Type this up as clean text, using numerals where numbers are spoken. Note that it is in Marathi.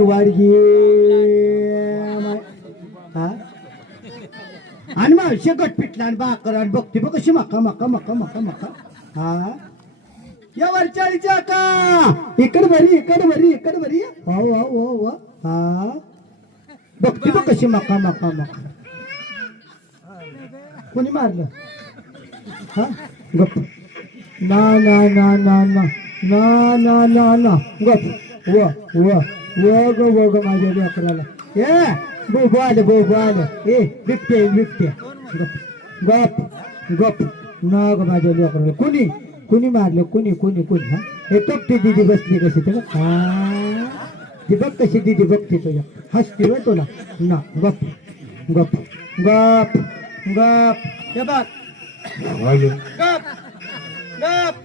वाडगी हा आणि मग शेकट पिटला आणि बाकर आणि बघते बघ कशी मका मका मका मका मका हा या वरचाळीच्या का इकड बरी इकड बरी इकड बरी हो हो हो हो हा बघते बघ कशी मका मका मका कोणी मारलं हा गप ना ना ना ना ना ना ना ना ना गप व व व ग व ग माझ्या लेकराला ए बोबो आलं ए बिबटे बिबटे गप गप गप ना ग माझ्या लेकराला कुणी कुणी मारलं कुणी कुणी कुणी हा हे तपती दिदी बसली कशी तुला हा ती बघ कशी दिदी बघते तुझ्या हसते बघ तुला ना गप गप गप गप हे बघ गप गप